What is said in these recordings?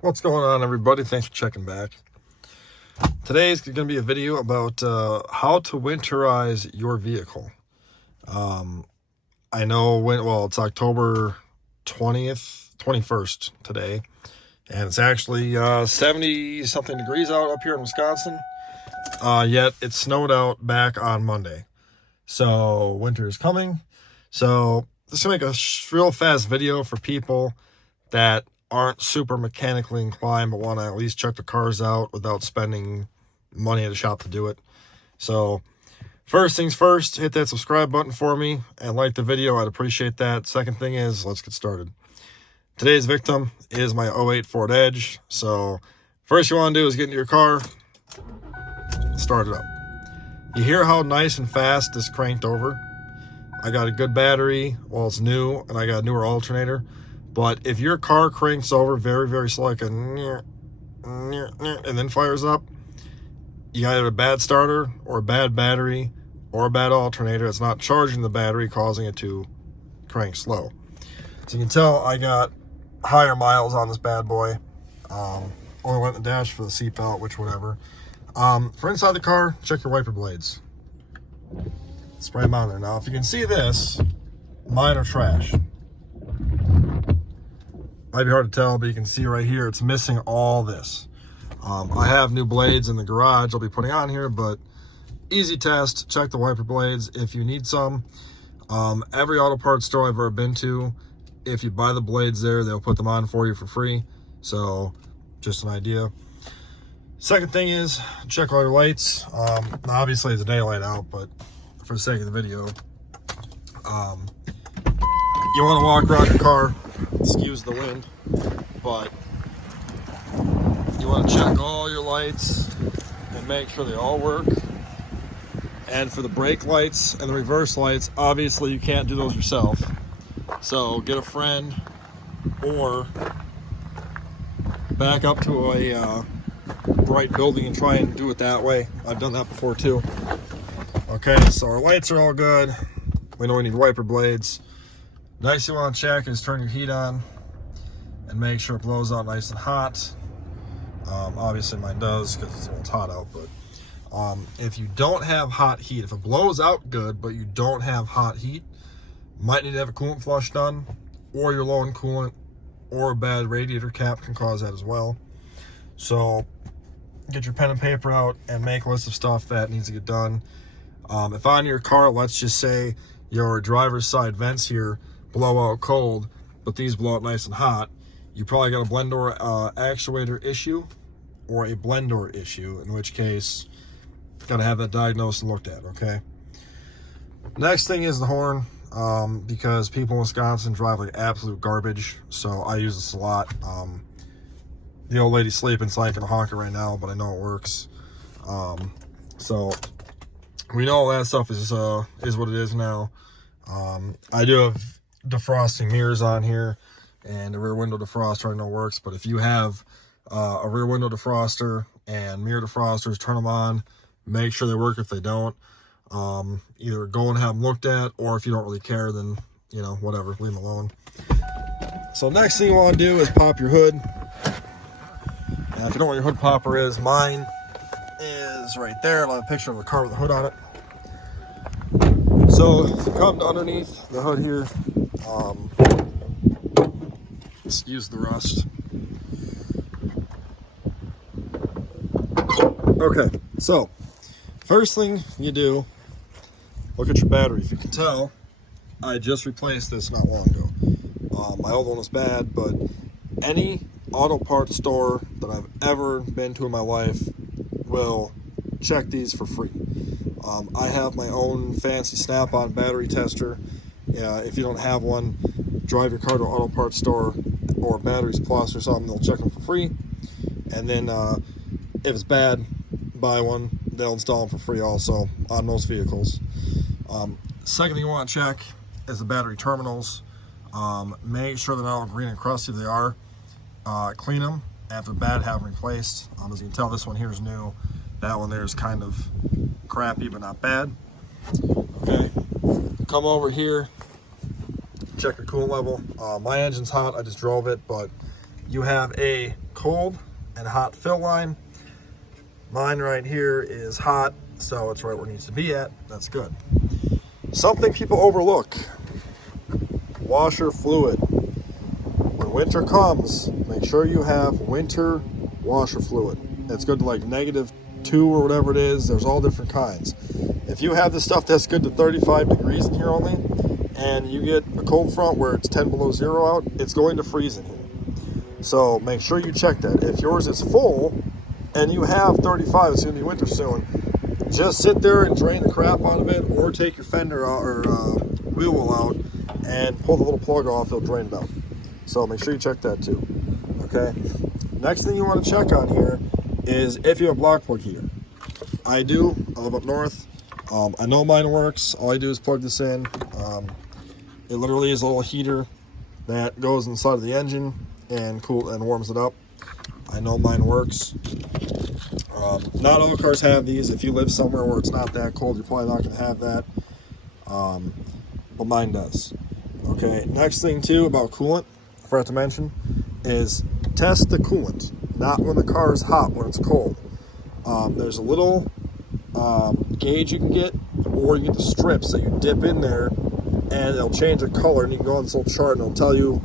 What's going on, everybody? Thanks for checking back. Today's going to be a video about how to winterize your vehicle. I know it's October 21st today, and it's actually 70 something degrees out up here in Wisconsin. Yet it snowed out back on Monday, so winter is coming. So this is going to make a real fast video for people that aren't super mechanically inclined but want to at least check the cars out without spending money at a shop to do it. So first things first, hit that subscribe button for me and like the video. I'd appreciate that. Second thing is, let's get started. Today's victim is my '08 Ford Edge. So first you want to do is get into your car, start it up. You hear how nice and fast this cranked over? I got a good battery, well, it's new, and I got a newer alternator. But if your car cranks over very, very slow, like a and then fires up, you either have a bad starter or a bad battery or a bad alternator. It's not charging the battery, causing it to crank slow. So you can tell I got higher miles on this bad boy. Only went in the dash for the seatbelt, which whatever. For inside the car, check your wiper blades. Spray them on there. Now, if you can see this, mine are trash. Might be hard to tell, but you can see right here, it's missing all this. I have new blades in the garage I'll be putting on here, but easy test, check the wiper blades if you need some. Every auto parts store I've ever been to, if you buy the blades there, they'll put them on for you for free. So just an idea. Second thing is, check all your lights. Obviously it's a daylight out, but for the sake of the video, you want to walk around your car, excuse the wind, but you want to check all your lights and make sure they all work. And for the brake lights and the reverse lights, obviously you can't do those yourself. So get a friend or back up to a bright building and try and do it that way. I've done that before too. Okay, so our lights are all good. We know we need wiper blades. Next you want to check is turn your heat on and make sure it blows out nice and hot. Obviously mine does because it's hot out, but if you don't have hot heat, if it blows out good but you don't have hot heat, might need to have a coolant flush done, or you're low in coolant, or a bad radiator cap can cause that as well. So get your pen and paper out and make a list of stuff that needs to get done. If on your car, let's just say your driver's side vents here blow out cold, but these blow out nice and hot, you probably got a blend door actuator issue or a blend door issue, in which case got to have that diagnosed and looked at. Okay, next thing is the horn, because people in Wisconsin drive like absolute garbage, so I use this a lot. The old lady's sleeping, so I ain't gonna honk it right now, but I know it works. So we know all that stuff is what it is now. I do have defrosting mirrors on here, and the rear window defroster I know works, but if you have a rear window defroster and mirror defrosters, turn them on, make sure they work. If they don't, either go and have them looked at, or if you don't really care, then you know, whatever, leave them alone. So next thing you want to do is pop your hood. And if you don't know what your hood popper is, mine is right there. I'll have a picture of a car with a hood on it. So if you come to underneath the hood here, excuse the rust. Okay, so first thing you do, look at your battery. If you can tell, I just replaced this not long ago. My old one was bad, but any auto parts store that I've ever been to in my life will check these for free. I have my own fancy snap-on battery tester. If you don't have one, drive your car to an auto parts store or Batteries Plus or something. They'll check them for free. And then if it's bad, buy one. They'll install them for free also on most vehicles. Second thing you want to check is the battery terminals. Make sure they're not all green and crusty. If they are, clean them. After bad, have them replaced. As you can tell, this one here is new. That one there is kind of crappy, but not bad. Okay, come over here, check your coolant level. My engine's hot, I just drove it, but you have a cold and hot fill line. Mine right here is hot, so it's right where it needs to be at. That's good. Something people overlook: washer fluid. When winter comes, make sure you have winter washer fluid. It's good to like -2 or whatever it is. There's all different kinds. If you have this stuff that's good to 35 degrees in here only, and you get a cold front where it's 10 below zero out, it's going to freeze in here. So make sure you check that. If yours is full and you have 35, it's going to be winter soon, just sit there and drain the crap out of it, or take your fender out or wheel well out and pull the little plug off. It'll drain it out. So make sure you check that too. Okay. Next thing you want to check on here is if you have a block plug heater. I do. I live up north. I know mine works. All I do is plug this in. It literally is a little heater that goes inside of the engine and warms it up. I know mine works. Not all cars have these. If you live somewhere where it's not that cold, you're probably not going to have that. But mine does. Okay. Next thing too about coolant, I forgot to mention, is test the coolant. Not when the car is hot, when it's cold. There's a little gauge you can get, or you get the strips that you dip in there, and it'll change the color, and you can go on this little chart and it'll tell you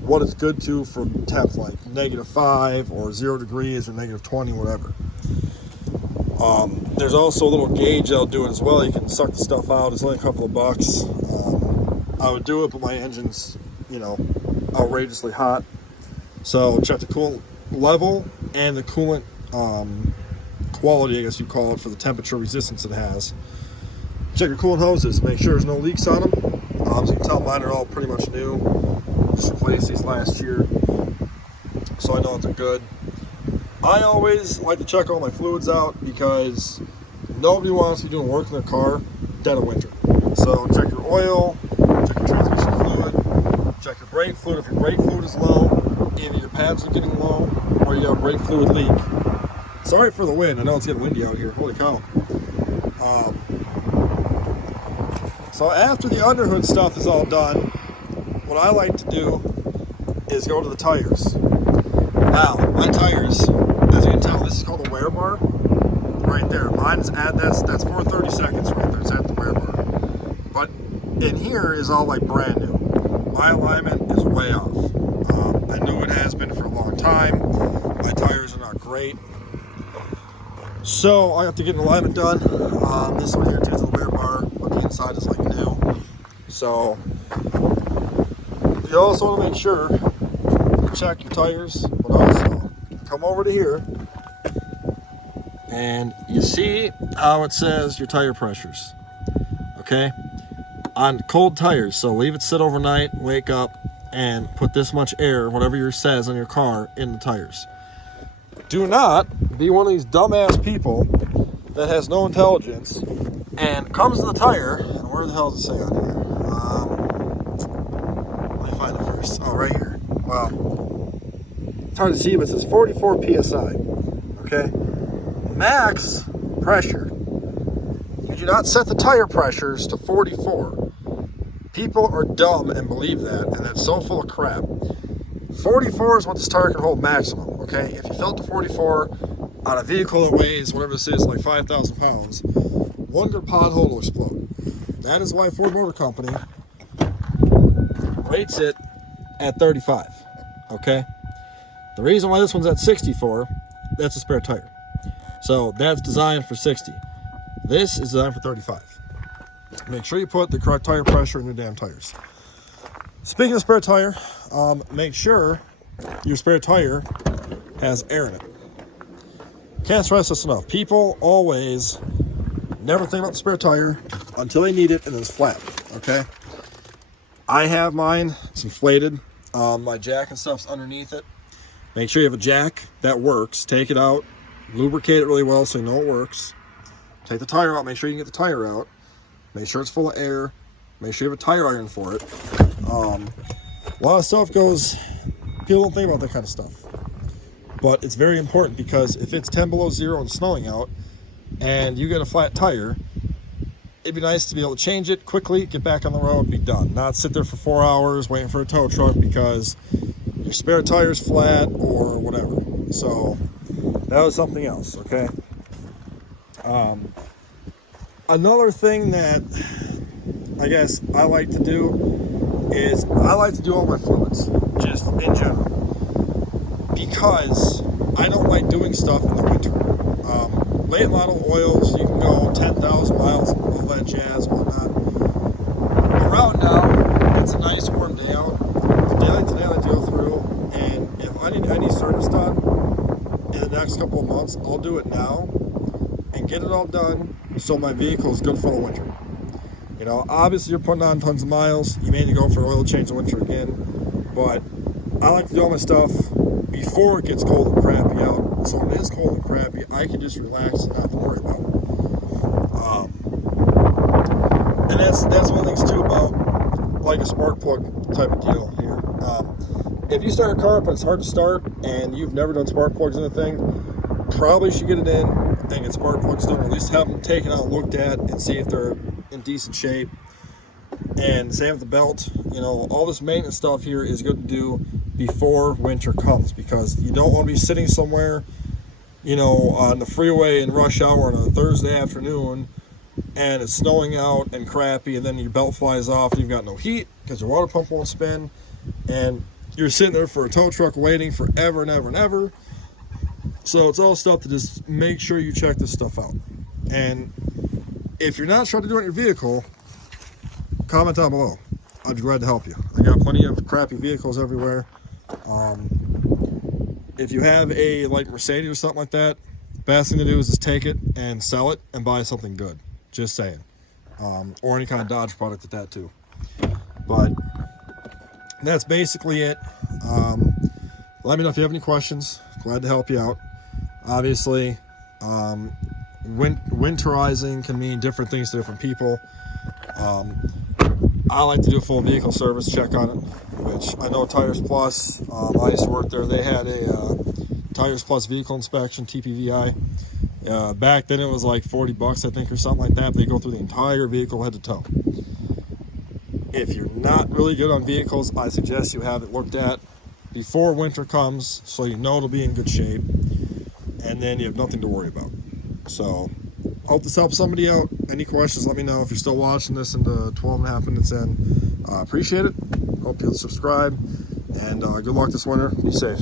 what it's good to for temps, like -5 or 0 degrees or -20, whatever. There's also a little gauge that'll do it as well. You can suck the stuff out. It's only a couple of bucks. I would do it, but my engine's, outrageously hot. So check the coolant level and the coolant quality, I guess you call it, for the temperature resistance it has. Check your coolant hoses. Make sure there's no leaks on them. As you can tell, mine are all pretty much new. Just replaced these last year, so I know they're good. I always like to check all my fluids out because nobody wants to be doing work in their car dead of winter. So check your oil, check your transmission fluid, check your brake fluid. If your brake fluid is low, either your pads are getting low or you have a brake fluid leak. Sorry for the wind. I know it's getting windy out here. Holy cow. So after the underhood stuff is all done, what I like to do is go to the tires. Now, my tires, as you can tell, this is called a wear bar. Right there. Mine's at, that's for 30 seconds right there. It's at the wear bar. But in here is all like brand new. My alignment is way off. I know it has been for a long time. My tires are not great. So I have to get an alignment done. This one here too is the wear bar, but the inside is like new. So you also want to make sure you check your tires, but also come over to here and you see how it says your tire pressures. Okay? On cold tires, so leave it sit overnight, wake up, and put this much air, whatever yours says on your car, in the tires. Do not be one of these dumbass people that has no intelligence and comes to the tire, and where the hell does it say on here? Let me find it first. Oh, right here. Wow. It's hard to see, but it says 44 PSI. Okay? Max pressure. You do not set the tire pressures to 44. People are dumb and believe that, and that's so full of crap. 44 is what this tire can hold maximum, okay? If you fill it to 44 on a vehicle that weighs, whatever this is, like 5,000 pounds, one good pothole will explode. That is why Ford Motor Company rates it at 35, okay? The reason why this one's at 64, that's a spare tire. So that's designed for 60. This is designed for 35. Make sure you put the correct tire pressure in your damn tires. Speaking of spare tire, make sure your spare tire has air in it. Can't stress this enough. People always never think about the spare tire until they need it and it's flat, okay? I have mine, it's inflated. My jack and stuff's underneath it. Make sure you have a jack that works. Take it out, lubricate it really well so you know it works. Take the tire out, make sure you can get the tire out. Make sure it's full of air. Make sure you have a tire iron for it. A lot of stuff goes, people don't think about that kind of stuff. But it's very important because if it's 10 below zero and snowing out and you get a flat tire, it'd be nice to be able to change it quickly, get back on the road, and be done. Not sit there for 4 hours waiting for a tow truck because you your spare tire's flat or whatever. So that was something else, okay? Another thing that I guess I like to do is I like to do all my fluids, just in general, because I don't like doing stuff in the winter. Late model oils, you can go 10,000 miles, all that jazz, whatnot. Around now, it's a nice warm day out. The day like today, I like to go through, and if I need any service done in the next couple of months, I'll do it now and get it all done so my vehicle is good for the winter. You know, obviously you're putting on tons of miles. You may need to go for an oil change in the winter again, but I like to do all my stuff before it gets cold and crappy out. So when it is cold and crappy, I can just relax and not have to worry about it. And that's one of the things too about like a spark plug type of deal here. If you start a car up and it's hard to start and you've never done spark plugs in a thing, probably should get it in and get spark plugs done, or at least have them taken out and looked at and see if they're in decent shape. And same with the belt. You know, all this maintenance stuff here is good to do before winter comes, because you don't want to be sitting somewhere, you know, on the freeway in rush hour on a Thursday afternoon and it's snowing out and crappy, and then your belt flies off and you've got no heat because your water pump won't spin, and you're sitting there for a tow truck waiting forever and ever and ever. So it's all stuff to just make sure you check this stuff out. And if you're not sure to do it in your vehicle, comment down below. I'd be glad to help you. I got plenty of crappy vehicles everywhere. If you have a like Mercedes or something like that, best thing to do is just take it and sell it and buy something good. Just saying. Or any kind of Dodge product at that too. But that's basically it. Let me know if you have any questions. Glad to help you out. Obviously, winterizing can mean different things to different people. I like to do a full vehicle service check on it, which I know Tires Plus, I used to work there, they had a Tires Plus vehicle inspection, TPVI. Back then it was like $40 I think, or something like that. They go through the entire vehicle head to toe. If you're not really good on vehicles, I suggest you have it looked at before winter comes, so you know it'll be in good shape, and then you have nothing to worry about. So hope this helps somebody out. Any questions, let me know. If you're still watching this in the 12 and a half minutes in, appreciate it. Hope you'll subscribe, and good luck this winter. Be safe.